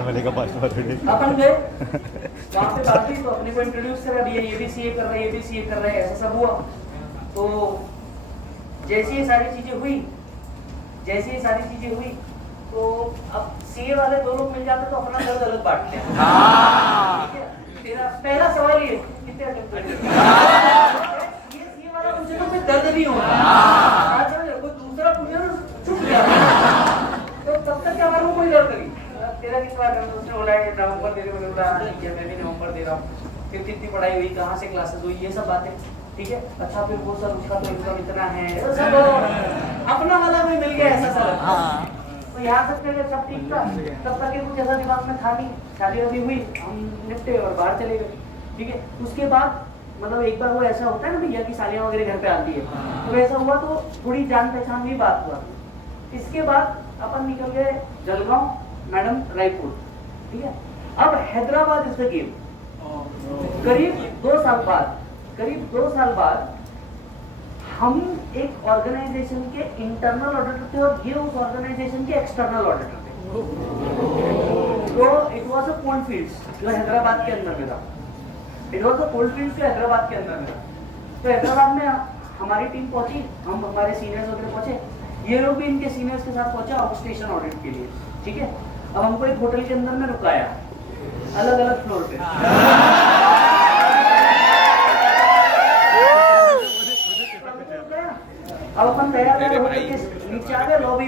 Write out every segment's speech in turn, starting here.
वाले का पासवर्ड अपन गए वहाँ पे बात हुई तो अपने को इंट्रोड्यूस करा दिया, ये भी सीए कर रहा है, ये भी सीए कर रहा है, ऐसा सब हुआ। तो जैसे ये सारी चीजें हुई तो अब सीए वाले दो लोग मिल जाते तो अपना दर्द अलग बांटते हैं। ठीक है, तेरा पहला सवाल ये कितने अटेम्प्ट कर ये सीए वाला पूछे तो फिर दर्द नहीं होगा। अच्छा कोई दूसरा पूछे तो चुप गया तो तब तक क्या मालूम कोई दर्द नहीं। तेरा किस बार उसने बोला है नवंबर दे रहे, मैंने बोला मैं भी नवंबर दे रहा हूँ, फिर कितनी पढ़ाई हुई, कहाँ से क्लासेस हुई, ये सब बातें। ठीक है, अच्छा फिर वो सर उसका तो इनकम इतना है, सब अपना वाला भी मिल गया ऐसा सर। तो यहाँ तक के सब ठीक था, तब तक कुछ ऐसा दिमाग में था नहीं, शादी वादी हुई, हम निपटे और बाहर चले गए। ठीक है, उसके बाद मतलब एक बार वो ऐसा होता है ना भैया की सालियाँ वगैरह घर पे आती है, तो वैसा हुआ तो थोड़ी जान पहचान भी बात हुआ। इसके बाद अपन निकल गए जलगांव, मैडम रायपुर। ठीक है, अब हैदराबाद इज द गेम। करीब 2 साल बाद हम एक ऑर्गेनाइजेशन के इंटरनल ऑडिटर थे और ये उस ऑर्गेनाइजेशन के एक्सटर्नल ऑडिटर थे। तो it was a cold fields जो हैदराबाद के अंदर में था, तो हैदराबाद में हमारी टीम पहुंची, हम हमारे सीनियर्स वगैरह पहुंचे, ये लोग भी इनके सीनियर्स के साथ पहुंचे आउट स्टेशन ऑडिट के लिए। ठीक है, अब हमको एक होटल के अंदर में रुकाया, अलग अलग फ्लोर पे। अब अपन तैयार नीचे आ गए, लॉबी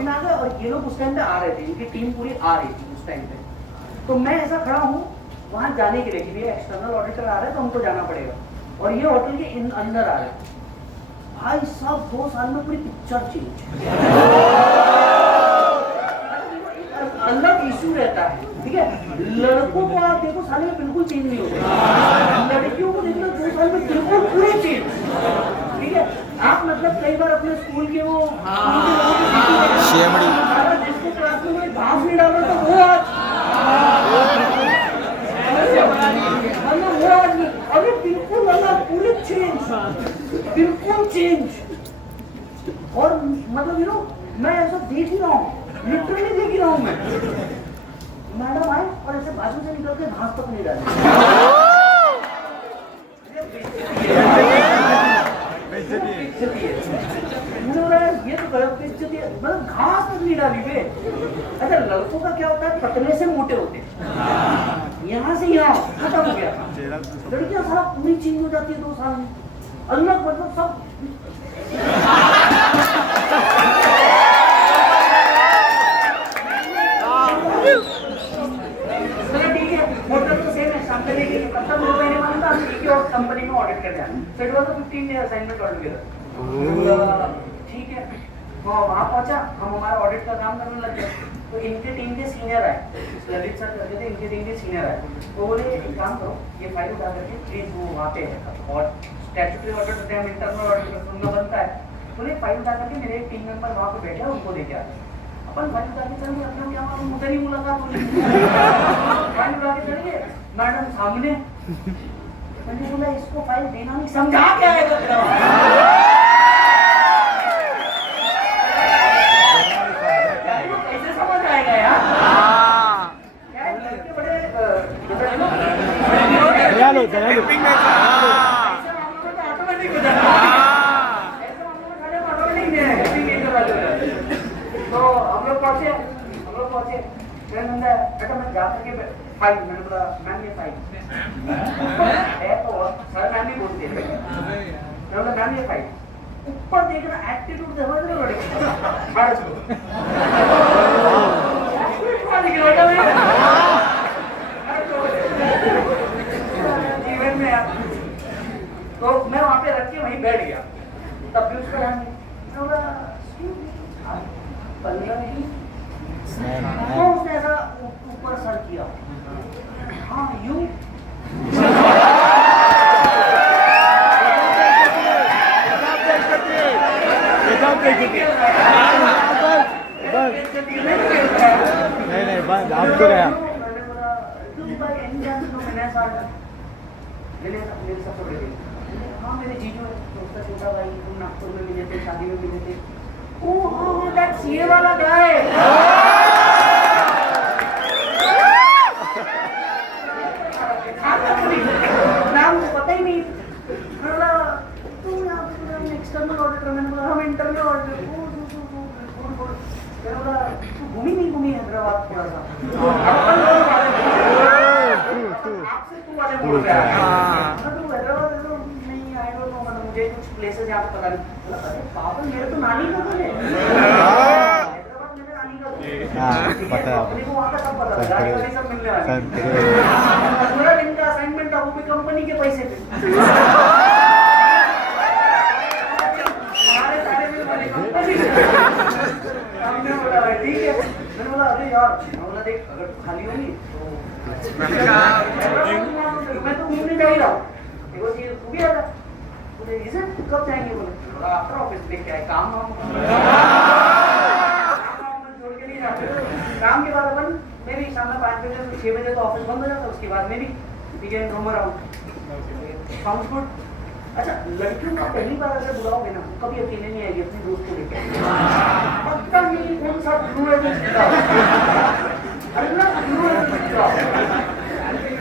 में आ गए और ये लोग उस टाइम पे आ रहे थे, इनकी टीम पूरी आ रही थी उस टाइम पे। तो मैं ऐसा खड़ा हूँ वहां जाने के लिए कि भैया एक्सटर्नल ऑडिटर आ रहे हैं तो हमको जाना पड़ेगा, और ये होटल के अंदर आ रहे हैं। भाई साहब 2 साल में पूरी पिक्चर चेंज, अलग इशू रहता है। ठीक है, लड़कों को आप देखो साल में बिल्कुल चेंज नहीं होगा, लड़कियों को देखो 2 साल में बिल्कुल पूरी चेंज। ठीक है, आप मतलब कई बार अपने स्कूल के वो जिसको क्लास में घास नहीं डाला तो वो आज अरे बिल्कुल अलग, पूरी चेंज, बिल्कुल चेंज। और मतलब यू नो मैं ऐसा देख ही रहा हूँ, लिटरली देख ही रहा हूँ मैं। मैडम आए और ऐसे बाजू से निकल के घास तक नहीं डाले। ये तो गलत बेइज्जती है, मतलब घास तक नहीं डाली बे। अच्छा लड़कों का क्या होता है, पतले से मोटे होते हैं, यहाँ से यहाँ खत्म हो गया। लड़कियां सारा पूरी चेंज हो जाती है 2 साल में, अलग मतलब सब। ठीक है, होटल तो सेम है, सामने देखिए मतलब मैंने माना था एक और कंपनी में ऑडिट कर जाना, so it was a 15 day assignment altogether। ठीक है, वहाँ पहुंचा, हम हमारा ऑडिट का काम करने लग गए। तो इनके टीम के सीनियर आए, ललित सर करते थे, इनके टीम के सीनियर आए, तो बोले एक काम करो, ये फाइल उठा करके प्लीज वो वहाँ पे है और स्टैट्यूटरी ऑडिट होते हैं, हम इंटरनल ऑडिट उनका बनता है, बोले फाइल उठा करके मेरे एक टीम मेंबर वहाँ पे बैठे उनको देके आते। अपन फाइल उठा के चलेंगे, अपने क्या मालूम उधर ही मुलाकात होगी। फाइल उठा के चलेंगे, मैडम सामने, मैंने बोला इसको फाइल देना नहीं, समझा क्या है तो हम लोग पहुंचे, बेटा मैं जा करके फाइल, मैंने बोला मैम ये फाइल है तो सर मैम ही बोलते हैं, मैंने बोला मैम ये फाइल, ऊपर देखना एटीट्यूड समझ रहे हो जीवन में यार। तो मैं वहाँ पे रख के वहीं बैठ गया, तब भी उसका ध्यान उसने ऐसा ऊपर सर किया, हाँ यू नहीं बस आप तो गया हाँ मेरे जीजू है, उसका छोटा भाई, तुम नागपुर में मिले थे, शादी में मिले थे। ओह दैट्स ये वाला गाय। हैदराबाद थोड़ा सा अपन लोग आपसे तू वाले बोल रहा है तो हैदराबाद नहीं आई डोंट नो मतलब मुझे कुछ प्लेसेस यहाँ पे पता नहीं अरे पागल मेरे तो नानी का घर है हैदराबाद मेरे नानी का घर है हाँ पता है अपने को वहाँ का सब पता है गाड़ी वाली सब मिलने वाली है पूरा दिन का असाइनमेंट था वो भी कंपनी के पैसे पे हमारे सारे बिल वाली कंपनी हमने बोला भाई ठीक है मैंने बोला अरे यार मैं बोला देख अगर तू खाली होगी तो मैं तो घूमने जा ही रहा हूँ देखो जी तू भी आ जा बोले इसे कब जाएंगे बोले आफ्टर ऑफिस देख के आए काम छोड़ के नहीं जाते काम के बाद अपन मैं भी शाम में 5 बजे से 6 बजे तो ऑफिस बंद हो जाता उसके बाद में भी we can roam around sounds good अच्छा लड़कियों का पहली बार अगर बुलाओगे ना कभी अकेले नहीं आएगी अपने दोस्त को लेकर पता नहीं कौन सा गुरु है जो सीखा अल्लाह गुरु है जो सीखा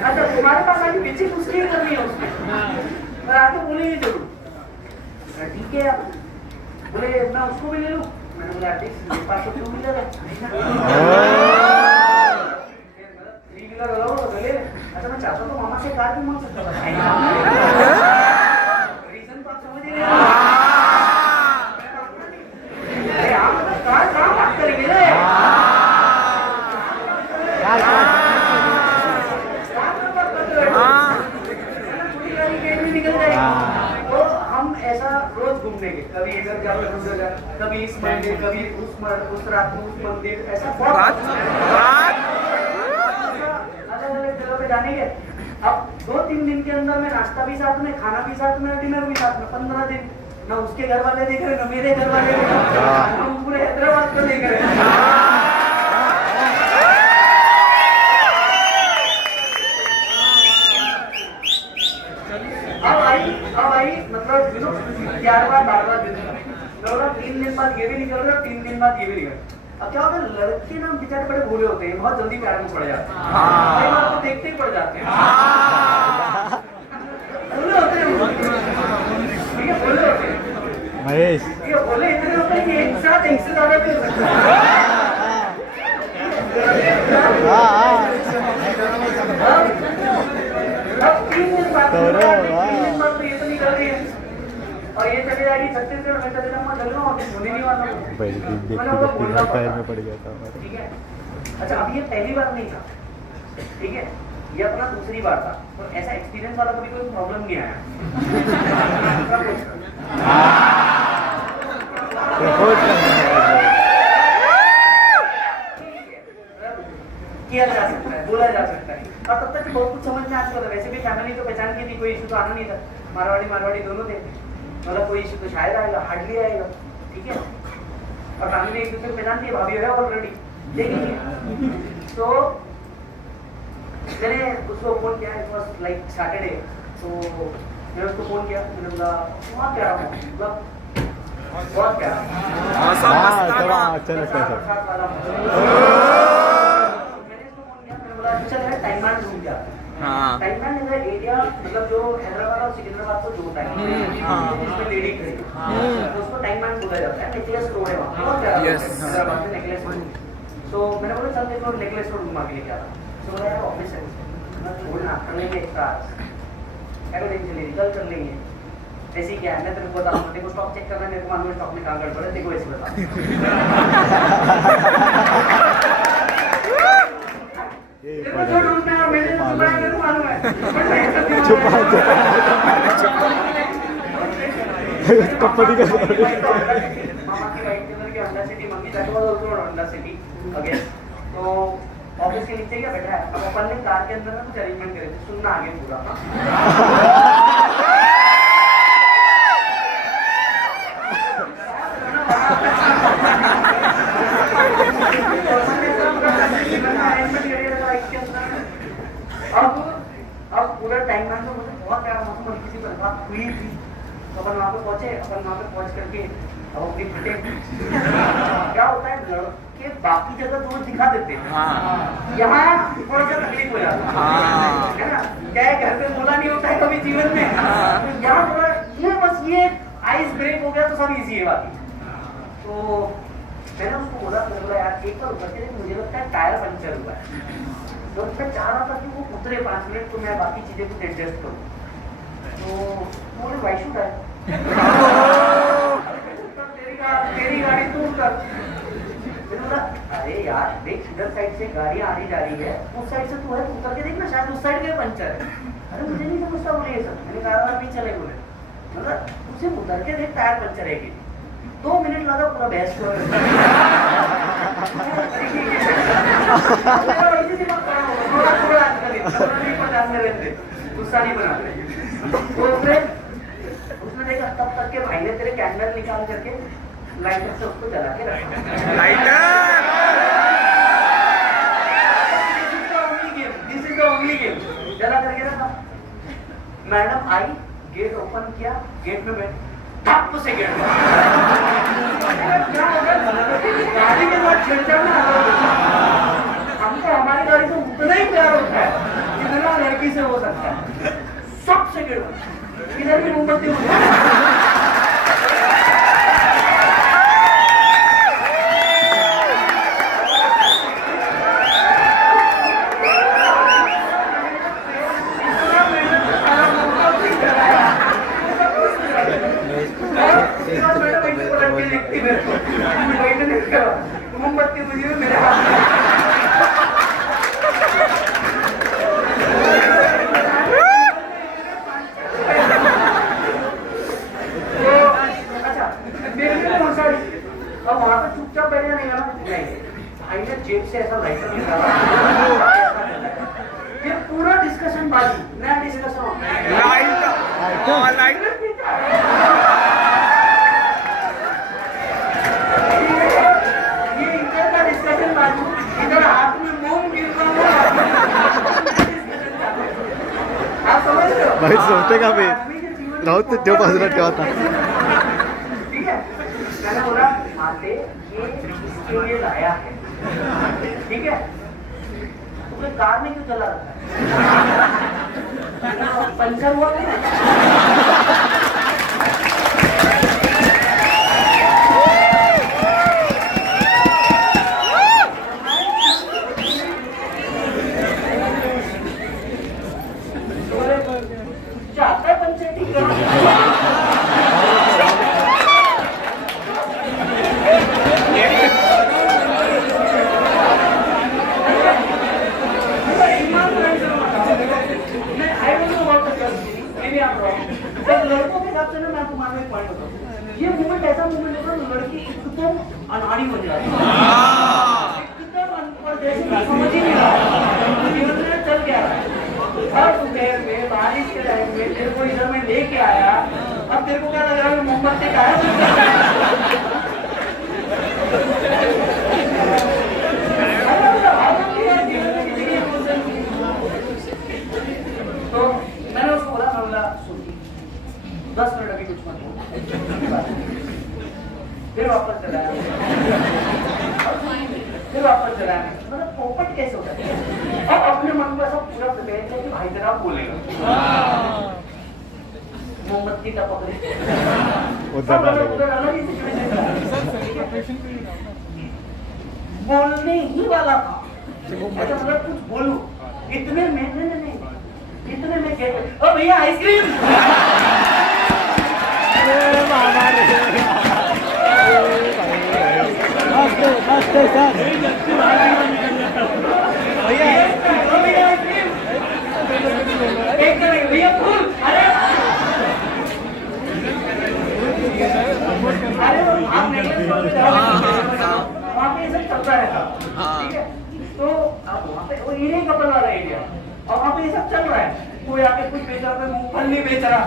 अच्छा तुम्हारे पास आगे पीछे कुछ नहीं करनी है उसमें पर आगे बोलेंगे जरूर ठीक है यार बोले मैं उसको भी ले लूँ मैंने बोला मेरे पास तो 2 व्हीलर है 3 व्हीलर अलाउ तो ले अच्छा मैं चाहता तो मामा से कार भी मांग सकता था रीजन तो आप समझ ही नहीं अरे आप मतलब कार कहाँ बात करेंगे रे छोटी गाड़ी गेट में निकल जाएगी तो हम ऐसा रोज घूमने के कभी इधर जाओ उधर जाओ कभी इस मंदिर कभी उस रात में उस मंदिर ऐसा बहुत अलग अलग जगह पे जाने के अब 2-3 दिन के अंदर में नाश्ता भी साथ में खाना भी साथ में डिनर भी साथ में 15 दिन ना उसके घर वाले देख रहे ना मेरे घर वाले देख रहे हम पूरे हैदराबाद को देख रहे अब आई मतलब 11वां-12वां दिन तो 3 दिन बाद ये भी निकल रहा है 3 दिन बाद ये भी निकल अब क्या होता है लड़के ना बेचारे बड़े भोले होते हैं बहुत जल्दी प्यार में पड़ जाते हैं कई बार तो देखते ही पड़ जाते हैं भोले होते हैं ठीक है भोले होते हैं महेश ये भोले इतने होते हैं कि एक साथ एक से ज्यादा भी हो सकते अब 3 दिन बाद तो ये तो नहीं कर रही है और ये चली जाएगी 36 दिन मैं चले जाऊंगा चल रहा हूँ होने नहीं वाला देखते पैर में पड़ गया था ठीक है अच्छा अब ये पहली बार नहीं था ठीक है ये अपना दूसरी बार था तो ऐसा एक्सपीरियंस वाला कभी कोई प्रॉब्लम नहीं आया किया जा सकता है बोला जा सकता है और तब तक बहुत कुछ समझ में आ चुका था वैसे भी फैमिली तो पहचान की थी कोई इशू तो आना नहीं था मारवाड़ी दोनों थे मतलब कोई इशू तो शायद आएगा हार्डली आएगा ठीक है और फैमिली एक दूसरे को पहचानती है भाभी है ऑलरेडी देखेंगे तो मैंने उसको फोन किया इट वाज लाइक सैटरडे तो मैंने उसको फोन किया मैंने बोला बहुत प्यारा मतलब बहुत प्यारा चलो मैंने इसको फोन किया मैंने बोला चल यार टाइम मैन घूम जा टाइम मैन इज एरिया मतलब जो हैदराबाद और सिकंदराबाद को जोड़ता है इसमें लेडी खड़ी तो उसको टाइम मैन बोला जाता है नेकलेस रोड है वहाँ बहुत प्यारा हैदराबाद में नेकलेस रोड तो मैंने बोला चल देखो नेकलेस रोड घुमा के लेके आता तो बोला यार ऑफिस है मैं छोड़ना कर लेंगे एक्स्ट्रा क्या करेंगे चलिए कल कर लेंगे ऐसी क्या है मैं तेरे को बताऊंगा देखो स्टॉक चेक करना है मेरे को मालूम है स्टॉक में कहाँ गड़बड़ है देखो ऐसे बता जो ढूंढना है मैंने तो छुपाया मेरे को मालूम है छुपा कंपनी का मामा की वाइट कलर की होंडा सिटी मंगी that was also Honda city again तो ऑफिस के नीचे क्या बैठा है अब अपन ने कार के अंदर ना कुछ अरेंजमेंट करे थे सुनना आगे पूरा अब पूरा टाइम मैन तो मुझे बहुत प्यारा मौसम हल्की सी बरसात हुई थी तो अपन वहाँ पे पहुंचे अपन वहाँ पे पहुंच करके अब अपनी फटे क्या होता है लड़के बाकी जगह तो दिखा देते हैं यहाँ थोड़ा सा तकलीफ हो जाता है ना क्या है घर पे बोला नहीं होता है कभी जीवन में यहाँ थोड़ा ये बस ये आइस ब्रेक हो गया तो सब इजी है बाकी तो मैंने उसको बोला, मैंने बोला यार एक बार उतर के देख, मुझे लगता है टायर पंचर हुआ है। तो मैं चाह रहा था कि वो उतरे 5 मिनट, तो मैं बाकी चीजें कुछ एडजस्ट करूँ। तो बोले वाई शुड आई, तेरी गाड़ी तू उतर। मैंने बोला अरे यार देख, इधर साइड से गाड़ियाँ आनी जा रही है, उस साइड से तू है, तू उतर के देख ना, शायद उस साइड में पंचर है। अरे मुझे नहीं समझता बोले ये सब। मैंने कहा नहीं चले बोले, मतलब उसे उतर के देख टायर पंचर है कि 2 मिनट लगा पूरा बहस को। गुस्सा नहीं बनाते। तो उसने देखा, तब तक के भाई ने तेरे कैंडल निकाल करके लाइटर से उसको जला के रखा। This is the only game. जला करके रखा। मैडम आई, गेट ओपन किया, गेट में बैठ ठप से गेट क्या हो गया, गाड़ी के साथ छेड़छाड़ ना। हमको हमारी गाड़ी से उतना ही प्यार होता है जितना लड़की से हो सकता है। सबसे गिर इधर भी मोमबत्ती मोमबत्ती मुझे मेरे हाथ में। अब वहां पे चुपचाप बैठे नहीं ना, नहीं भाई ने जेब से ऐसा लाइटर निकाला। ये पूरा डिस्कशन बाजी, नया डिस्कशन ये इधर का डिस्कशन बाजू, इधर हाथ में मोम गिर रहा है। आप समझ रहे हो भाई, सोचते का भी राहुल तो जो बाजूला ठेवता। ठीक है, मैंने बोला आते ये इसके लिए लाया है, ठीक है, तो फिर कार में क्यों चला रखा है? पंचर हुआ नहीं। चाहता है पंचर ठीक करना। लड़कों के हिसाब से ना, मैं तुम्हारे एक पॉइंट बताऊं, ये मूवमेंट ऐसा मूवमेंट होता है लड़की एकदम अनाड़ी बन जाती है, एकदम अनपढ़ जैसे समझ ही नहीं रहा जीवन में चल क्या रहा है। हर दोपहर में बारिश के टाइम में तेरे को इधर में लेके आया, अब तेरे को क्या लग रहा है मोमबत्ती का है। तो मैंने उसको बोला, मैं बोला 10 मिनट अभी कुछ मत बोलो। फिर वापस चलाया, मतलब पोपट कैसे होता है। अब अपने मन को ऐसा पूरा प्रिपेयर किया कि भाई तेरा बोलेगा, मोमबत्ती टपक रही, उधर अलग ही सिचुएशन बोलने ही वाला था। ऐसा मतलब कुछ बोलूं, इतने में नहीं, इतने में क्या, ओ भैया आइसक्रीम। भैया फूल, अरे आप नेकलेस वहाँ पे ये सब चलता रहता, ठीक है। तो अब वहाँ पे वो इन्हीं कपल वाला एरिया, और वहाँ पे ये सब चल रहा है। कोई आके कुछ बेच रहा, कोई मूंगफली बेच रहा,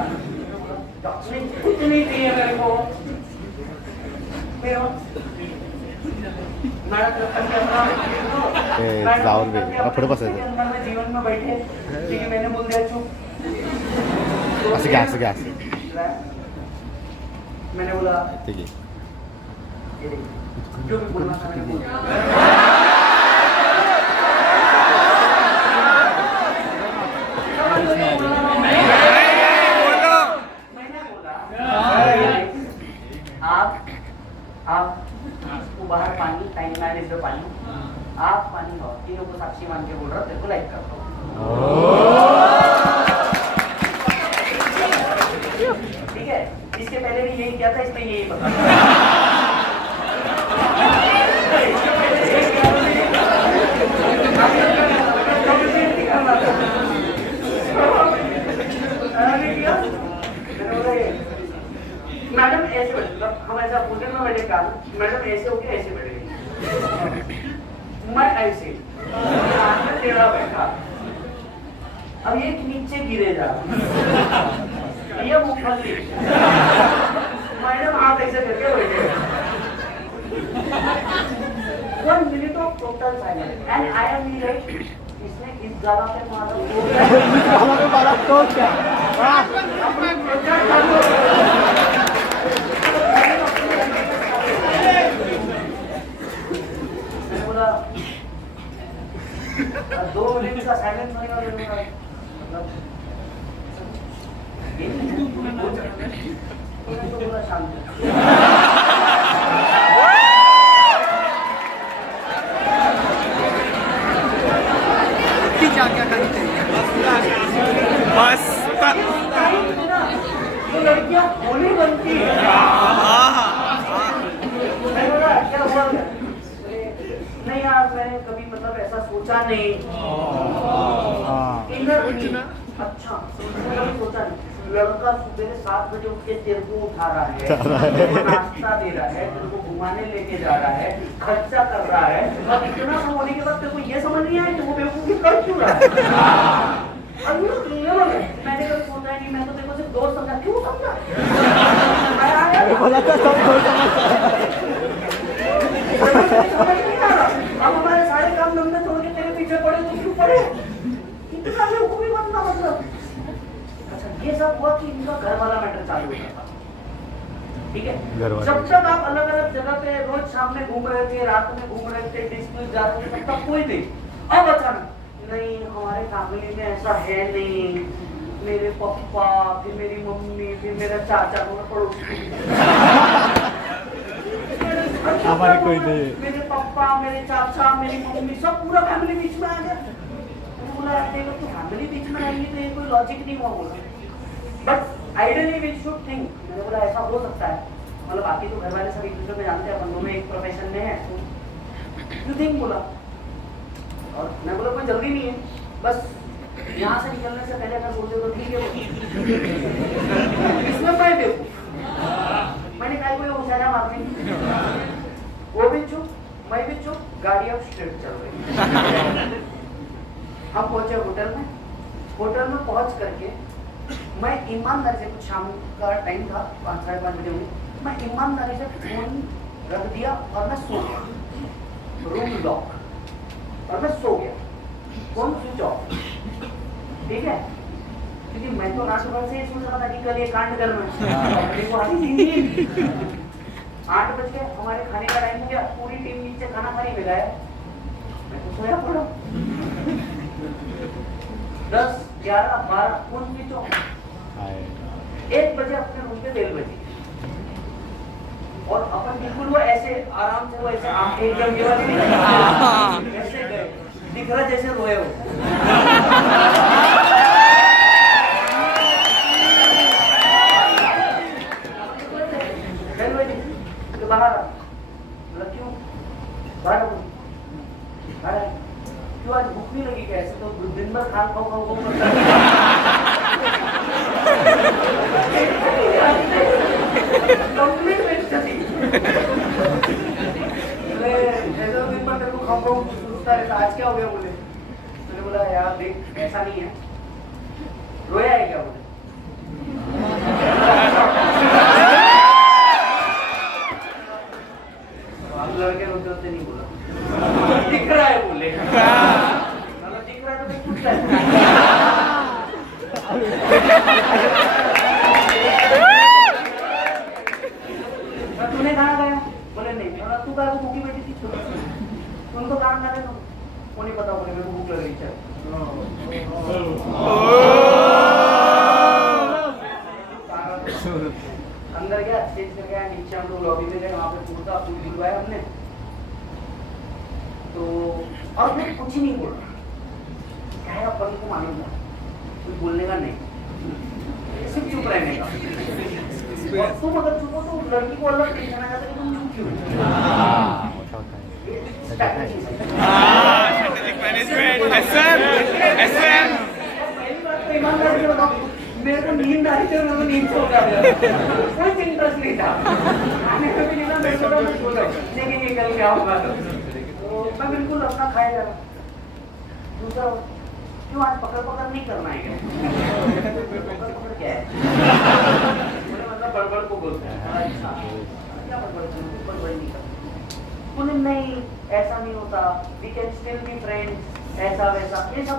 कुछ नहीं चाहिए मेरे को। जाऊन भी पुढे बसायचं मैं जीवन में बैठे, ठीक है, मैंने बोल दिया चुप। असं घ्या मैंने बोला ठीक है, जो भी बोलना था मैंने बोल दिया। आप उसको बाहर तीनों को साक्षी मान के बोल रहा हूँ, तेरे को लाइक करता हूँ। ठीक है, इसके पहले भी यही किया था, इसमें यही बता। मैडम ऐसे हम ऐसा पूछे ना, बैठे काम मैडम ऐसे हो गया, ऐसे बैठे मैं ऐसे टेढ़ा बैठा, अब ये नीचे गिरे जा, ये मूंगफली, मैडम हाथ ऐसे करके बैठे। 1 minute of total silence and I am like, इसने इस जगह पे मारा तो क्या? बोला 2 मिनट का साइलेंस होगा, मतलब तो बोला शांत। क्या करनी चाहिए बस तो लड़कियां होली बनती है। क्या हुआ? नहीं यार, मैंने कभी मतलब ऐसा सोचा नहीं। अच्छा सोचा नहीं, लड़का सुबह 7 बजे उठ के तेरे को उठा रहा है, नाश्ता दे रहा है, तेरे को घुमाने लेके जा रहा है, खर्चा कर रहा है, और इतना सब होने के बाद तेरे को ये समझ नहीं आया कि वो बेवकूफी कर क्यों रहा है। मैंने कभी सोचा नहीं, मैं तो तेरे को सिर्फ दोस्त समझा। क्यों समझा? समझ नहीं आ रहा। अब हमारे सारे काम धंधे छोड़ के तेरे पीछे पड़े तो क्यों पड़े? इतना बेवकूफी बनना मतलब। ये सब हुआ कि इनका घर वाला मैटर चालू होता था। ठीक है, जब तक आप अलग अलग जगह पे रोज शाम में घूम रहे थे, रात में घूम रहे थे, डिस्को जा रहे थे, तब तक कोई नहीं। अब अचानक नहीं, हमारे फैमिली में ऐसा है नहीं, मेरे पापा, फिर मेरी मम्मी, फिर मेरा चाचा, पड़ोसी, हमारे कोई नहीं, मेरे पापा, मेरे चाचा, मेरी मम्मी, सब पूरा फैमिली बीच में आ गया। बोला देखो तो फैमिली बीच में आएंगे तो ये कोई लॉजिक नहीं हुआ। बोला but ideally we should think. मैंने बोला ऐसा हो सकता है, मतलब बाकी तो घर वाले सब एक दूसरे को जानते हैं, अपन दोनों एक प्रोफेशन में है, यू थिंक। बोला और मैं बोला कोई जल्दी नहीं है, बस यहाँ से निकलने से पहले अगर बोल दे तो ठीक है। इसमें मैं बेवकूफ, मैंने कहा कोई उछाला मारने, वो भी चुप, मैं भी चुप, गाड़ी अब स्ट्रेट चल रही। हम पहुंचे होटल में। होटल में पहुंच करके मैं ईमानदारी से, कुछ शाम का टाइम था, 5 साढ़े 5 बजे हुई, मैं ईमानदारी से फोन रख दिया और मैं सो गया, रूम लॉक, और मैं सो गया, फोन स्विच ऑफ। ठीक है, क्योंकि मैं तो रात भर से सोच रहा था कि कल ये कांड करना है। 8 बज गए, हमारे खाने का टाइम हो गया, पूरी टीम नीचे खाना खाने में गया, मैं तो सोया पड़ा। 10, 11, 12 फोन स्विच ऑफ। 1 बजे अपने रूम पे बेल बजी और अपन बिल्कुल वो ऐसे आराम से, वो ऐसे एकदम ये वाली नहीं, ऐसे गए, दिख रहा जैसे रोए हो। बेल बजी तो बाहर क्यों बाहर क्यों? आज भूख नहीं लगी क्या? ऐसे तो दिन भर खान खाओ खाओ करता है। कंप्लीट वेस्ट थी। ऐसे दिन भर तेरे को खाओ खाओ सोचता रहता, आज क्या हो गया? बोले, मैंने बोला यार देख ऐसा नहीं है, रोया है क्या? बोले लड़के रोते होते नहीं, बोला दिख रहा है। बोले दिख रहा है तो मैं पूछता है। तूने कहाँ गया? बोले नहीं। बोला तू क्या भूखी बैठी थी? तुम तो काम कर रहे हो। वो नहीं पता, बोले मेरे को भूख लग रही है। अंदर गया, चेंज कर गया, नीचे हम लोग लॉबी में गए, वहाँ पे फूड दिलवाया हमने। तो और फिर कुछ ही कुछ नहीं बोल रहा, क्या है अपन को मालूम था, कुछ बोलने का नहीं, सिर्फ चुप रहने का। और तुम अगर चुप हो तो लड़की को अलग टेंशन आ जाता है कि तुम चुप क्यों? स्ट्रैटेजी है। पहली बात तो ईमानदारी से बताओ, मेरे को नींद आ रही थी और मेरे को नींद सो गया, कोई इंटरेस्ट नहीं था, खाने में भी नहीं था, मेरे को तो मैं बोला देखेंगे कल क्या होगा। तो मैं बिल्कुल अपना खाया जा रहा। दूसरा, क्यों आज पकड़ पकड़ नहीं करना है क्या? पकड़ पकड़ क्या है? मतलब बड़बड़ को बोलते हैं। अच्छा, क्या बड़बड़ नहीं करते? बोले नहीं, ऐसा नहीं होता, we can still be friends, ऐसा वैसा, ये सब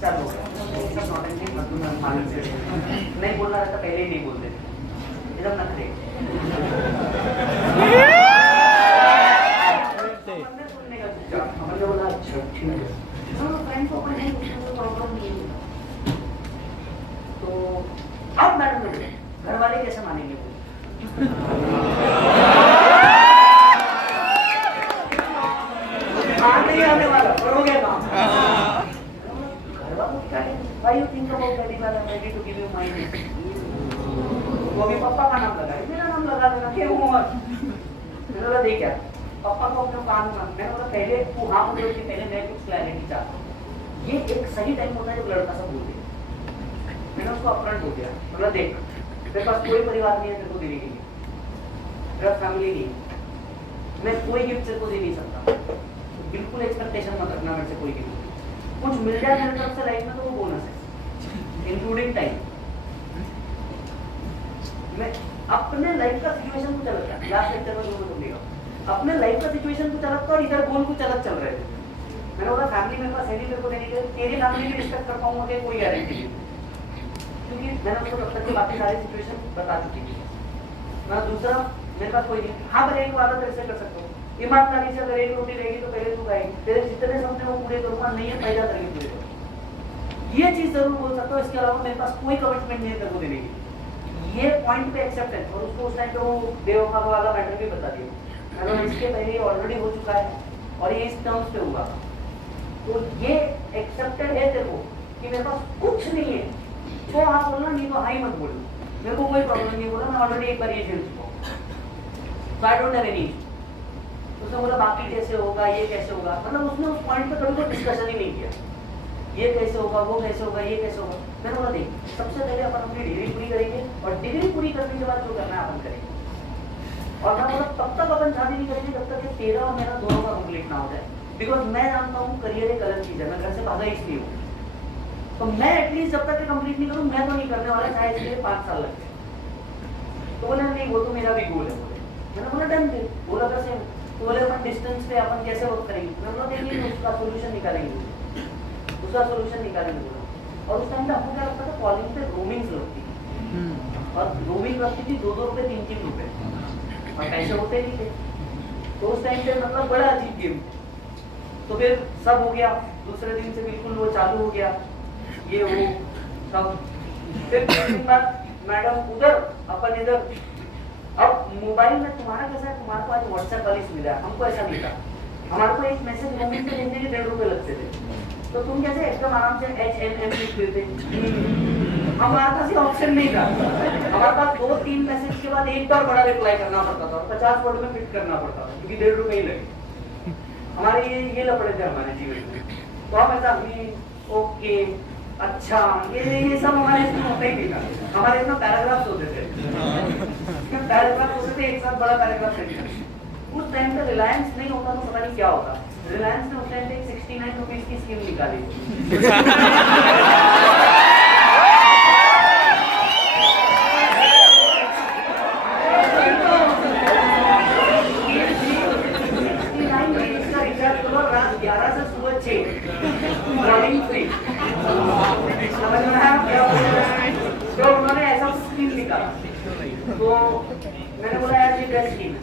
चालू हो गया। ये सब नॉटेंसी मतलब मालूम से नहीं बोलना रहता, पहले ही नहीं बोलते, एकदम नखरे। सुनने का चुपचाप, हमने बोला अच्छा ठीक है, फ्रेंड्स को नहीं प्रॉब्लम नहीं है। तो अब मैडम ने बोले घर वाले कैसे मानेंगे? नहीं आने वाला, हो गया काम। घर वालों की गाड़ी, why you think about that? I'm ready to give you my name. वो भी पापा का नाम लगा, मेरा नाम लगा देना, क्या हुआ? मैंने बोला देख क्या, पापा को अपने काम में, मैंने बोला पहले तू हाँ बोल रही थी, पहले मैं कुछ क्लैरिटी चाहता हूँ। ये एक सही टाइम होता है जब लड़का सब बोल दे। मैंने उसको अपफ्रंट हो गया, बोला देख मेरे पास कोई परिवार नहीं है तेरे को देने के लिए, मेरा फैमिली नहीं, मैं कोई गिफ्ट तेरे को दे नहीं सकता, बिल्कुल एक्सपेक्टेशन मत रखना मेरे से कोई गिफ्ट। कुछ मिल जाए मेरे तरफ से लाइफ में तो वो बोनस है, इंक्लूडिंग टाइम। मैं अपने लाइफ का सिचुएशन कुछ अलग था, लास्ट लेक्चर में दोनों बोलेगा, अपने लाइफ का सिचुएशन कुछ अलग था और इधर गोल कुछ अलग चल रहे थे। मैंने बोला फैमिली मेरे पास है नहीं, मेरे को देने के लिए तेरी फैमिली की रिस्पेक्ट कर पाऊंगा कि कोई गारंटी नहीं, क्योंकि मैंने उसको तब तक की बाकी सारी सिचुएशन बता चुकी थी। मैं दूसरा मेरे पास कोई नहीं, हाँ पर एक वादा तेरे से कर सकता हूँ, ईमानदारी से अगर एक रोटी रहेगी तो पहले तू खाएगी, तेरे जितने सपने वो पूरे करूंगा, नहीं है पैदा करके पूरे करूंगा, ये चीज जरूर बोल सकता हूँ। इसके अलावा मेरे पास कोई कमिटमेंट नहीं है तेरे को देने की, ये पॉइंट पे एक्सेप्टेंस। और उसको उस टाइम पे वो बेवफा वाला मैटर भी बता दिया, मैंने इसके पहले ऑलरेडी हो चुका है और ये इस टर्म्स पे हुआ, तो ये एक्सेप्टेड है तेरे को कि मेरे पास कुछ नहीं है, तो हाँ बोलना, नहीं तो हाई मत बोलना, मेरे को कोई प्रॉब्लम नहीं, बोला मैं ऑलरेडी एक बार ये झेल चुका हूँ, so I don't have any। उसने बोला बाकी कैसे होगा, ये कैसे होगा, मतलब उसने उस पॉइंट पे कभी कोई डिस्कशन ही नहीं किया, ये कैसे होगा, वो कैसे होगा, ये कैसे होगा। मैंने बोला देख सबसे पहले अपन अपनी डिग्री पूरी करेंगे और डिग्री पूरी करने के बाद जो करना है अपन करेंगे, और मैं बोला तब तक अपन शादी नहीं करेंगे जब तक कि तेरा और मेरा दोनों का कंप्लीट ना हो जाए, बिकॉज मैं जानता हूँ करियर एक अलग चीज है, मैं घर से भागा इसलिए हूँ, तो मैं एटलीस्ट जब तक कंप्लीट नहीं करूँ मैं तो नहीं करने वाला, चाहे इसके लिए 5 साल लग जाए। तो बोले नहीं वो तो मेरा भी गोल है, बोले। मैंने बोला डन थे, बोला कैसे, तो बोले अपन डिस्टेंस पे अपन कैसे वर्क करेंगे, मैं बोला देखिए उसका सोल्यूशन निकालेंगे, उसका सोल्यूशन निकालेंगे बोला। और उस टाइम पे आपको क्या लगता था, कॉलिंग पे रोमिंग्स लगती थी, और रोमिंग लगती थी 2-2 रुपए 3-3 रुपए, और पैसे होते नहीं थे, तो उस टाइम पे मतलब बड़ा अजीब गेम। तो फिर सब हो गया, दूसरे दिन से बिल्कुल वो चालू हो गया, ये वो सब। फिर बाद मैडम उधर अपन इधर, अब मोबाइल में तुम्हारा कैसा है, तुम्हारे को आज व्हाट्सएप वाली सुविधा है, हमको ऐसा नहीं था, हमारे को एक मैसेज रोमिंग पे भेजने के 1.5 रुपए लगते थे, तो तुम कैसे एकदम आराम से HMM लिख देते, हमारे पास ये ऑप्शन नहीं था, हमारे पास 2-3 मैसेज के बाद एक बार बड़ा रिप्लाई करना पड़ता था, 50 वर्ड में फिट करना पड़ता था, क्योंकि 1.5 रुपए ही लगे। हमारे ये लपड़े थे हमारे जीवन में, तो हम ऐसा ओके अच्छा ये सब हमारे इसमें होता ही नहीं था, हमारे इसमें पैराग्राफ्स होते थे, पैराग्राफ होते थे, एक साथ बड़ा पैराग्राफ रहता। उस टाइम पे रिलायंस नहीं होता तो पता नहीं क्या होता, रिलायंस ने उस टाइम पे 69 रुपीज की स्कीम निकाली। रात 11 से सुबह 6 रनिंग फ्री, समझ में आया क्या? तो उन्होंने ऐसा स्कीम निकाला, तो मैंने बोला यार ये बेस्ट स्कीम है।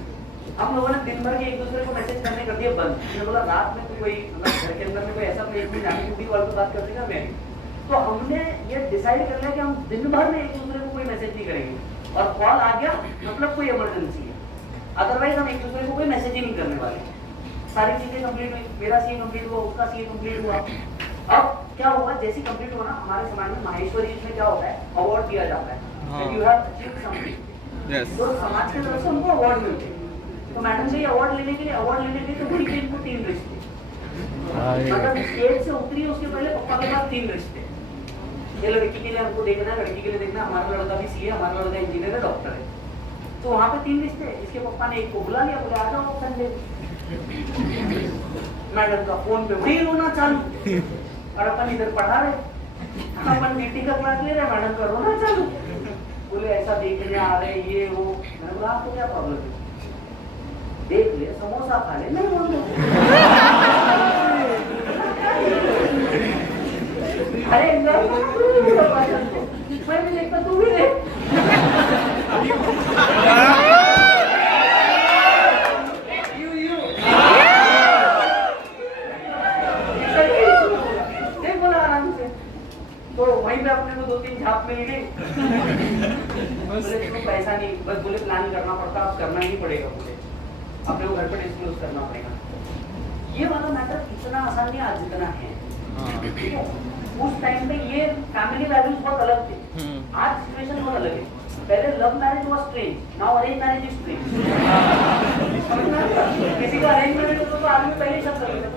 हम लोगों ने दिन भर के एक दूसरे को मैसेज करने कर दिया बंद, मैंने बोला रात में तो कोई घर के अंदर में कोई ऐसा प्लेस में जाके वीडियो कॉल पे बात कर देगा मैं, तो हमने ये डिसाइड कर लिया कि हम दिन भर में एक दूसरे को कोई मैसेज नहीं करेंगे, और कॉल आ गया मतलब कोई इमरजेंसी है, अदरवाइज हम एक दूसरे को कोई मैसेज ही नहीं करने वाले। सारी चीजें कंप्लीट हुई, मेरा सीए कंप्लीट हुआ, उसका सीए कंप्लीट हुआ। अब क्या होगा, जैसे कंप्लीट हुआ ना, हमारे समाज में माहेश्वरी में क्या होता है, अवार्ड दिया जाता है, यू हैव अचीव्ड समथिंग, तो समाज की तरफ से उनको अवार्ड मिलते हैं। तो मैडम से अवार्ड लेने के लिए तो वही पे इनको 3 रिश्ते, मतलब स्टेज से उतरी उसके पहले पापा के पास 3 रिश्ते। ये लड़की के लिए हमको देखना है, लड़की के लिए देखना, हमारा लड़का भी सीए, हमारा लड़का इंजीनियर है, डॉक्टर है, तो वहाँ पे 3 रिश्ते। इसके पापा ने एक को बुला लिया, बोले आ जाओ संडे। मैडम का फोन पे वही रोना चालू, और अपन इधर पढ़ा रहे, अपन ड्यूटी का क्लास ले रहे, मैडम का रोना चालू, बोले ऐसा देखने आ रहे ये वो। मैंने बोला आपको क्या प्रॉब्लम है, देख ले समोसा खा ले, नहीं बोल अरे मैं भी देखता, तू भी देख। तो वहीं पे अपने को 2-3 झाप मिल गई। बोले तो पैसा नहीं, बस बोले प्लान करना पड़ता, अब करना ही पड़ेगा, बोले अपने को घर पर डिस्क्लोज करना पड़ेगा। ये वाला मैटर इतना आसान नहीं आज जितना है, ठीक है। उस टाइम पे ये फैमिली वैल्यूज बहुत अलग थे, आज सिचुएशन बहुत अलग है। पहले love marriage was strange, now arrange marriage is strange. किसी का अरेंज मैरिज हो तो आदमी पहले शब्द कर लेता है,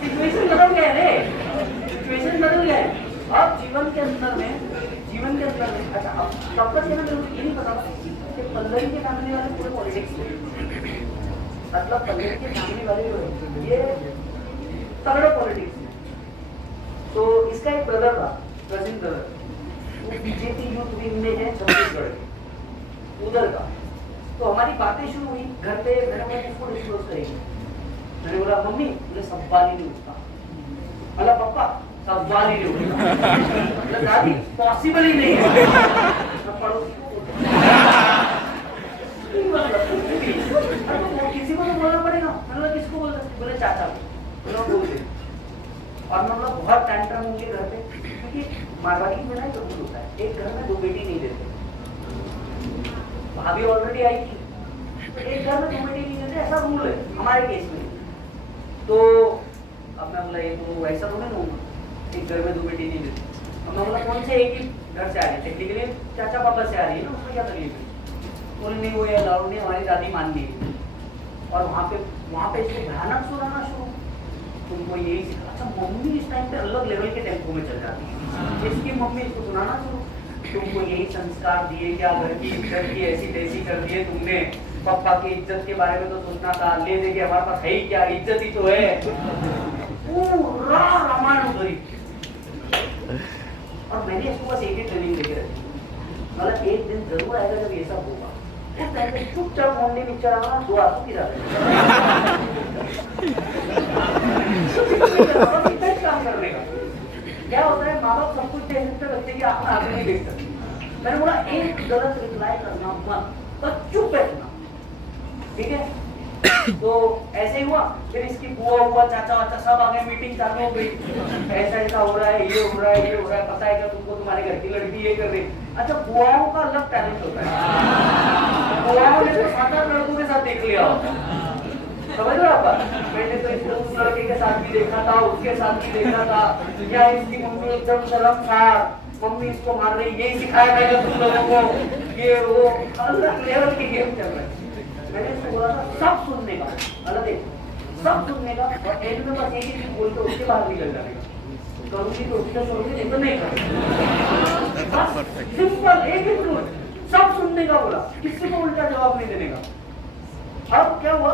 सिचुएशन बदल गया रे, सिचुएशन बदल गया है। अब जीवन के अंदर में अच्छा, अब तब तक ये नहीं पता कि पंद्रह के फैमिली वाले पूरे पॉलिटिक्स में, मतलब पंद्रह के फैमिली वाले जो है ये तगड़ा पॉलिटिक्स है। तो इसका एक ब्रदर था, कजिन ब्रदर, वो बीजेपी यूथ विंग में है छत्तीसगढ़ के उधर का। तो हमारी बातें शुरू हुई घर पे, मैंने इसको डिस्क्लोज करेंगे। मैंने बोला मम्मी, बोले सवाल ही नहीं उठता, मतलब पापा सवाल ही नहीं उठता, मतलब दादी पॉसिबल ही नहीं है। किसी को तो बोलना पड़ेगा, मतलब किसको बोल सकते, बोले चाचा को बोल दे। और मतलब बहुत टैंट्रम होंगे घर पे, क्योंकि मारवाड़ी में ना रूल होता है, एक घर में 2 बेटी नहीं देते। भाभी ऑलरेडी आई थी, तो एक घर में 2 बेटी नहीं देते, ऐसा रूल है हमारे केस में। तो अब मैं बोला ये तो ऐसा तो नहीं होगा, एक घर में 2 बेटी नहीं देते। अब मैं बोला कौन से एक ही घर से आ रही, टेक्निकली चाचा पापा से आ रही है ना, उसमें क्या तकलीफ है। बोले नहीं वो ये अलाउड नहीं, हमारी दादी मान ली। और वहाँ पे इसको भयानक सुनाना शुरू, तुमको यही सिखा। अच्छा, मम्मी इस टाइम पे अलग लेवल के टेम्पो में चल जाती है, इसकी मम्मी इसको सुनाना शुरू, तुमको यही संस्कार दिए क्या, घर की इज्जत की ऐसी तैसी कर दिए तुमने, पापा की इज्जत के बारे में तो सोचना था, ले दे के हमारे पास है ही क्या, इज्जत ही तो है। पूरा रामायण उधरी। और मैंने इसको बस एक ही ट्रेनिंग देके रखी, मतलब एक दिन जरूर आएगा जब ये सब होगा। उस टाइम पे चुपचाप मोंडे पिक्चर आना, 2 आंसू गिरा काम करने का। क्या होता है, माँ बाप सब कुछ दे सकते, बच्चे की आंख में आंसू नहीं देख सकते। मैंने बोला एक गलत रिप्लाई करना मत, बस चुप बैठना, ठीक है। तो ऐसे ही हुआ, फिर इसकी बुआ हुआ, चाचा वाचा सब आ गए, मीटिंग चालू हो गई, ऐसा ऐसा हो रहा है, ये हो रहा है, ये हो रहा है, पता है क्या तुमको, तुम्हारे घर की लड़की ये कर रही। अच्छा, बुआओं का अलग टैलेंट होता है, बुआओं ने तो 7-8 लड़कों के साथ देख लिया, समझ रहे हो आप। मैंने तो इसको उस लड़के के साथ भी देखा था, उसके साथ भी देखा था, या इसकी मम्मी एकदम शर्मसार, मम्मी इसको मार रही, यही सिखाया था तुम लोगों को, ये वो अलग लेवल की गेम चल रहा है। मैंने इसको बोला था सब सुनने का, अलग है सब सुनने का, और एंड में बस एक ही चीज बोलते उसके बाहर निकल जाने का, करूंगी तो उसका छोड़ूंगी, नहीं तो नहीं करूंगी, बस सिंपल एक ही रूल, सब सुनने का बोला, किसी को उल्टा जवाब नहीं देने का। अब क्या हुआ,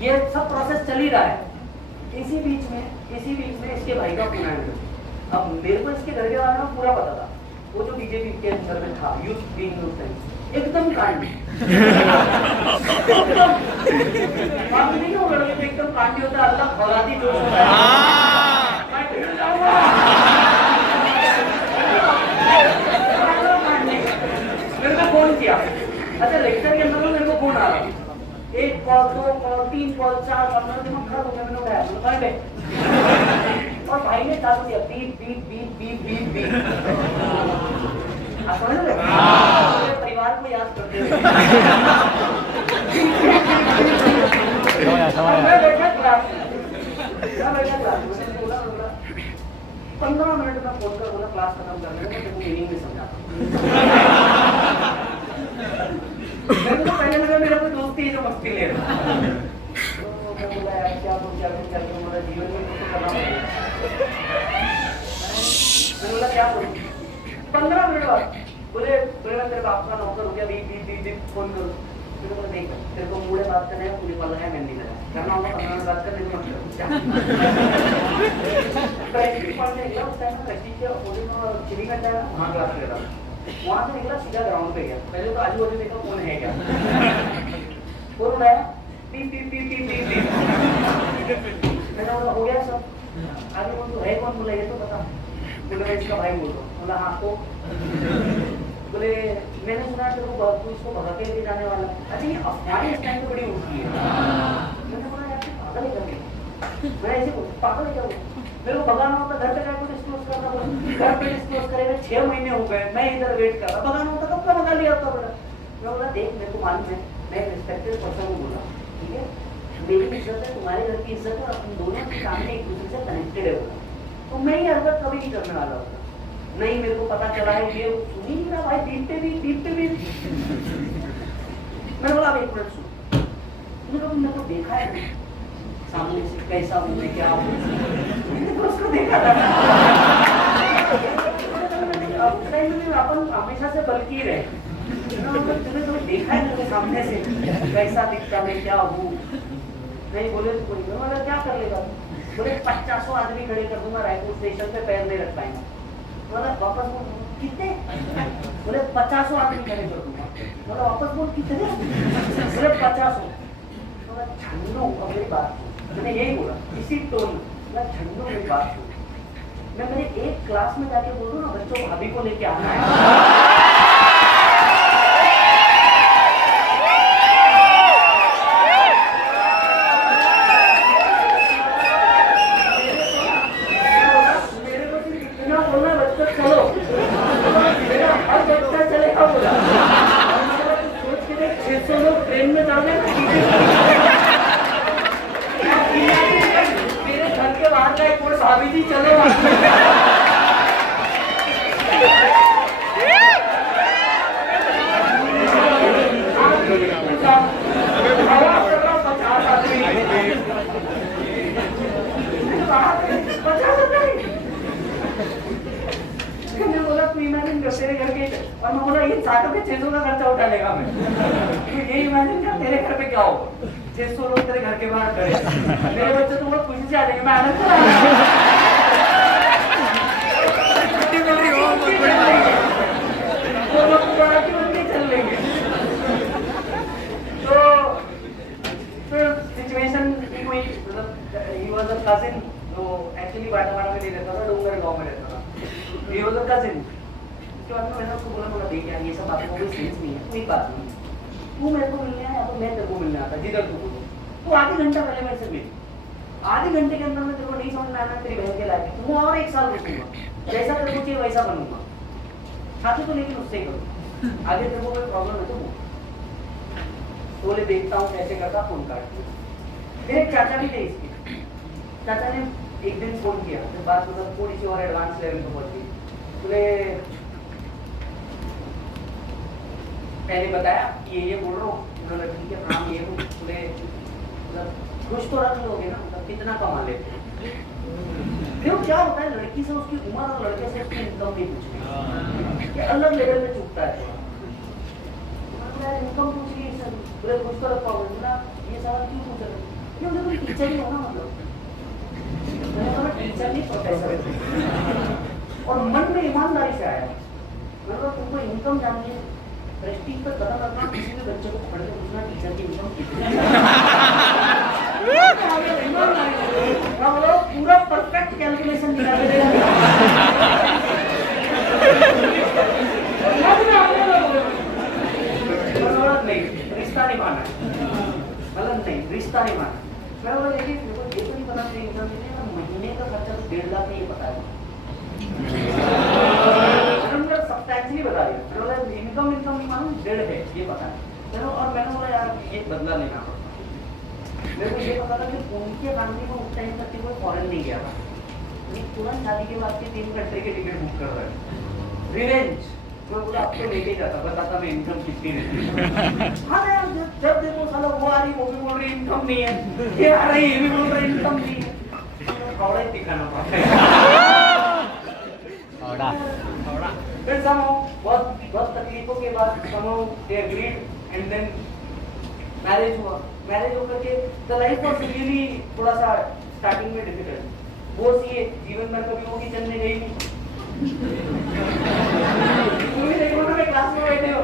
ये सब प्रोसेस चल ही रहा है, इसी बीच में इसके भाई का फोन आया। अब मेरे को इसके घर के बारे में पूरा पता था, वो जो बीजेपी के अंदर में था, यूथ विंग उस टाइम एकदम कांडी, नहीं हो लड़के एकदम कांडी होता है, अल्लाह भगाती जोश होता है, मेरे को फोन किया। अच्छा, लेक्चर के अंदर मेरे को फोन आ रहा, 1 कॉल 2 कॉल 3 कॉल 4 कॉल, मेरा दिमाग खराब हो गया, मैंने उठाया, और भाई ने चालू किया beep beep beep beep beep beep. आप समझ रहे हो, परिवार को याद करते हुए समझ मैं बैठा क्लास में, मैंने बोला 15 मिनट में फोन कर बोला क्लास खत्म करने में तेरे को मीनिंग नहीं समझा। मेरे को पहले लगा मेरा कोई दोस्त ही है जो मस्ती ले रहा है। तो मैं बोला यार क्या करूं मेरा जीवन में कुछ तो करना पड़ेगा। मैंने बोला क्या करूं? 15 मिनट बाद बोले मैं तेरे बाप का नौकर हो गया, बीप फोन करो। मैंने बोला नहीं कर, तेरे को मूड बात करने है, मुझे पल है, मैं नहीं करा करना होगा 15 मिनट बात करने को प्रैक्टिस पढ़ने गया उस टाइम प्रैक्टिस किया, ओडी में चिली का टाइम वहाँ क्लास ले रहा था। वहाँ से निकला सीधा ग्राउंड पे गया, पहले तो आजू बाजू देखा कौन है क्या, फोन उठाया पीप। मैंने बोला हो गया सब, आगे बोल तो है कौन, बोला ये तो बता। बोले मैं इसका भाई बोल रहा हूँ। बोला हाँ तो बोले मैंने सुना तेरे को इसको भगा के लेके जाने वाला। अच्छा ये अफवाहें इस टाइम पे बड़ी उठती है। मैंने बोला यार पागल है क्या, मैं ऐसे पागल है क्या, मेरे को भगाना होता घर पे जाकर डिस्क्लोज करना पड़ा, घर पे डिस्क्लोज करेगा 6 महीने हो गए, मैं इधर वेट कर रहा, भगाना होता कब का भगा लिया होता बड़ा। मैं बोला देख मेरे को मालूम है, मैं एक रिस्पेक्टेड पर्सन को बोला ठीक है, मेरी इज्जत है, तुम्हारे घर की इज्जत है, अपन दोनों के सामने एक दूसरे से कनेक्टेड है बोला, तो मैं ये हरकत कभी नहीं करने वाला होता। नहीं मेरे को पता चला है ये सुन ही नहीं रहा भाई, दीप पे भी मैंने बोला अब 1 मिनट सुन, मेरे को देखा है सामने से कैसा हूँ मैं, क्या हूँ, मैंने तो उसको देखा था। अपन हमेशा से बल्कि रहे, तूने तो देखा है मेरे सामने से कैसा दिखता मैं, क्या हूँ। नहीं बोले तो कोई बोला क्या कर लेगा, बोले 50 आदमी खड़े कर दूंगा रायपुर स्टेशन पे, पैर नहीं रख पाएंगे। बोला वापस बोल कितने, बोले 50 आदमी खड़े कर दूंगा। बोला वापस बोल कितने, सिर्फ 50। बोला झंडू अब मेरी बात सुन, मैंने यही बोला इसी टोन में, झंडू मेरी बात सुन, मैं मेरे एक क्लास में जाके बोल दूं ना बच्चों भाभी को लेके आना है, भाभी जी चलो बोला तू इमेजिन कर तेरे घर के, और मैं बोला ये 600 का खर्चा उठा लेगा मैं, तू ये इमेजिन कर तेरे घर पे क्या होगा, 600 लोग तेरे घर के बाहर खड़े, मेरे बच्चे तो बहुत खुशी से आ जाएंगे, मैं आनंद चल लेंगे। तो सिचुएशन कोई मतलब ही वाज अ कजिन जो एक्चुअली बाटावाड़ा में नहीं रहता था, डोंगर गांव में रहता था, ही वाज अ कजिन। उसके बाद मैंने उसको बोला देख यार ये सब बातों को कोई सेंस नहीं है, कोई बात नहीं, तू मेरे को मिलने आया तो मैं तेरे को मिलने आता, जिधर तू बोलो तो आधे घंटा पहले मेरे से मिल, आधे घंटे के अंदर में तेरे को नहीं समझ में आना तेरी बहन के लायक, तू और 1 साल रुकूंगा, जैसा तेरे को चाहिए वैसा बनूंगा, शादी तो लेकिन उससे ही करूँ, आगे तेरे को कोई प्रॉब्लम है तो बोले देखता हूँ कैसे करता, फोन काट दिया। फिर एक चाचा भी थे इसके, चाचा ने एक दिन फोन किया, तो बात मतलब थोड़ी सी और एडवांस लेवल पर पहुंच गई, बोले पहले बताया ये बोल रहा हूँ, उन्होंने ठीक है प्रणाम, ये बोले मतलब खुश तो रख लोगे ना, मतलब कितना कमा लेते फिर क्या होता है लड़की से उसकी उम्र और लड़के से उसकी इनकम नहीं पूछती, ये अलग लेवल में चुकता है थोड़ा, इनकम पूछिए सर, बोले कुछ तो रख पाओगे ना, ये सवाल क्यों पूछ रहे, क्यों तुम टीचर ही हो ना, मतलब मैंने टीचर नहीं प्रोफेसर, और मन में ईमानदारी से आया, मतलब तुमको इनकम जाननी है, प्रेस्टीज पर कदम रखना, किसी भी बच्चे को पढ़ के पूछना टीचर की इनकम कितनी पूरा परफेक्ट कैलकुलेशन निकाल देगा, नहीं रिश्ता नहीं माना, मतलब नहीं रिश्ता नहीं माना। मैं बोला लेकिन देखो ये तो नहीं पता मेरी इनकम कितनी है, महीने का खर्चा तो 1.5 लाख ये पता है, सब्सटेंशियली बता दिया, इनकम नहीं मालूम 1.5 है, ये पता है चलो। और मैंने बोला यार ये बदला लेना पड़ता। मेरे को ये पता था कि उनके फैमिली में उस टाइम तक कोई फॉरेन नहीं गया था, तुरंत शादी के बाद के 3 कंट्री के टिकट बुक कर रहे हैं। रिवेंज मैं बोला आपको लेके जाता, बताता मैं इनकम कितनी रहती है। हाँ यार जब देखो साला वो आ रही वो भी बोल रही इनकम नहीं है, ये आ रही ये भी बोल रही इनकम नहीं है, थोड़ा ही दिखाना पड़ता है। फिर बहुत तकलीफों के बाद they agreed and then marriage हुआ। मैरिज होकर के द लाइफ वाज रियली थोड़ा सा स्टार्टिंग में डिफिकल्ट। वो ये जीवन में कभी वो किचन में गई नहीं, क्लास में बैठे हो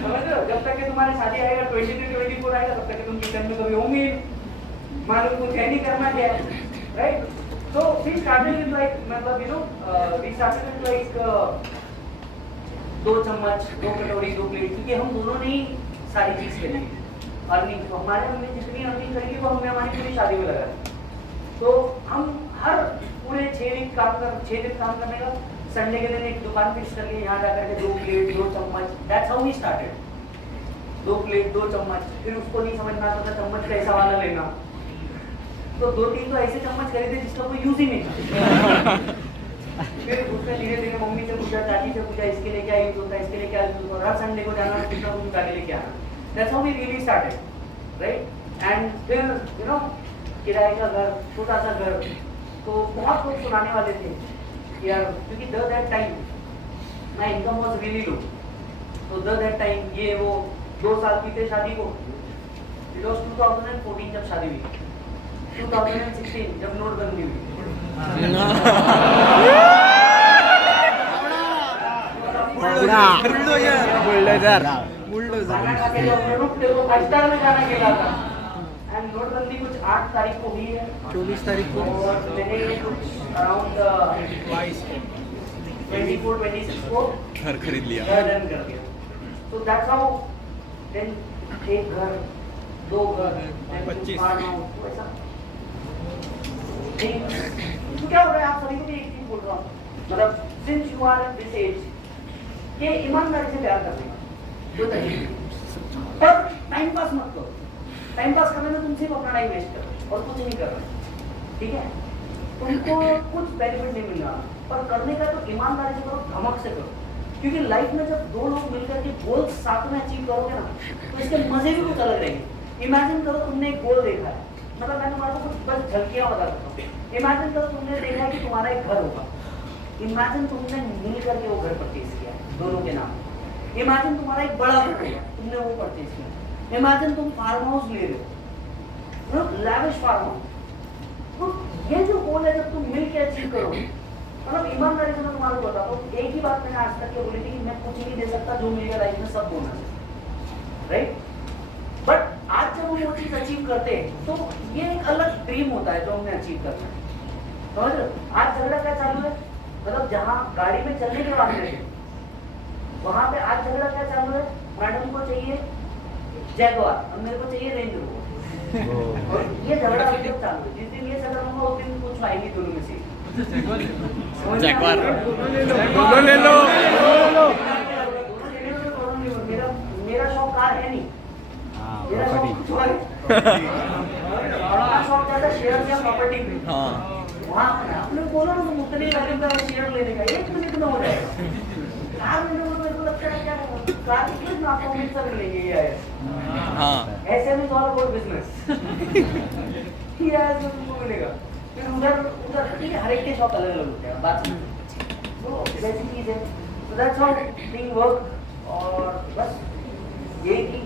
समझ रहे हो, जब तक कि तुम्हारी शादी आएगा 23-24 आएगा तब तक कि तुम किचन में कभी होंगे मालूम कुछ है नहीं करना क्या है, right. So we started with like मतलब we started with like 2 चम्मच 2 कटोरी 2 प्लेट, क्योंकि हम दोनों ने ही सारी चीज करी अर्निंग। तो हमारे हमने जितनी अर्निंग करी वो हमने हमारी पूरी शादी में लगा। तो हम हर पूरे 6 दिन काम करने का, संडे के दिन एक दुकान फिक्स करके यहाँ जाकर के 2 प्लेट 2 चम्मच, that's how we started. 2 plate 2 चम्मच, फिर उसको नहीं समझ में आता था चम्मच कैसा वाला लेना, तो 2-3 तो ऐसे चम्मच खरीदे जिसका कोई यूज ही नहीं था। फिर उसमें धीरे धीरे मम्मी से पूछा, चाची से पूछा, इसके लिए क्या यूज होता है, इसके लिए क्या यूज होता है, हर संडे को जाना कुछ ना कुछ उठा के लेके आना। That's how we really started, right. And फिर किराए का घर, छोटा सा घर, तो बहुत कुछ सुनाने वाले थे यार, क्योंकि that time my income was really low. तो दैट टाइम ये वो 2 साल बीते शादी को, इट वाज 2014 जब शादी हुई, 2016 जब नोटबंदी हुई। एंड नोटबंदी कुछ 8 तारीख को हुई है, 24 तारीख को, और मैंने कुछ अराउंड 24-26 को घर खरीद लिया, घर डन कर दिया। तो दैट्स हाउ देन एक घर 2 घर 25 ऐसा। तो क्या हो रहा है, आप सभी को भी एक चीज बोल रहा हूँ, मतलब since you are at this age, ये ईमानदारी से प्यार करने का जो तरीके, पर टाइम पास मत करो। टाइम पास करने में तुम सिर्फ अपना टाइम वेस्ट करो और कुछ नहीं कर रहे, ठीक है। तुमको कुछ बेनिफिट नहीं मिल रहा, पर करने का तो ईमानदारी से करो, धमक से करो, क्योंकि लाइफ में जब 2 लोग मिलकर के गोल साथ में अचीव करोगे ना, तो इसके मजे भी कुछ अलग रहेंगे। इमेजिन करो तुमने एक गोल देखा है, मतलब मैं तुम्हारे को कुछ बस झलकियां बता सकता हूँ। इमेजिन करो तुमने देखा है कि तुम्हारा एक घर होगा, इमेजिन तुमने मिल करके वो घर परचेज किया दोनों के नाम। इमेजिन तुम्हारा एक बड़ा घर होगा, तुमने वो परचेज किया। इमेजिन तुम फार्म हाउस ले रहे हो, लैविश फार्म हाउस। तो ये जो गोल है जब तुम मिल के अचीव करोगे, मतलब ईमानदारी से मैं तुम्हारे को बताता हूँ, एक ही बात मैंने आज तक ये बोली थी कि मैं कुछ नहीं दे सकता, जो मेरे लाइफ में सब बोनस है, राइट। बट आज जब हम वो चीज अचीव करते हैं तो ये एक अलग ड्रीम होता है जो हमने अचीव करना है, समझ रहे हो। आज झगड़ा क्या चालू है, मतलब जहाँ गाड़ी में चलने के बाद में वहां पे आज झगड़ा क्या चालू है, मैडम को चाहिए जैगुआर और मेरे को चाहिए रेंज रोवर, और ये झगड़ा अभी तक चालू है। जिस दिन ये झगड़ा होगा उस दिन कुछ आएगी दोनों में से, जैगुआर दोनों ले लो। मेरा शौक कार है नहीं, मेरा शौक कुछ और है। बड़ा शौक ज्यादा शेयर या प्रॉपर्टी पे, वहाँ आपने बोला ना तुम उतने वैल्यू का शेयर लेने का 1 मिनट में हो जाएगा। कार लेने में मेरे को लगता है क्या कार कितने में आपको मिल सब लेंगे ये है। ऐसे में तो और बिजनेस ये है जो तुमको मिलेगा। फिर उधर ठीक है, हर एक के शौक अलग अलग होते हैं, बात तो वैसी चीज है। तो दैट्स हाउ थिंग वर्क, और बस यही थी।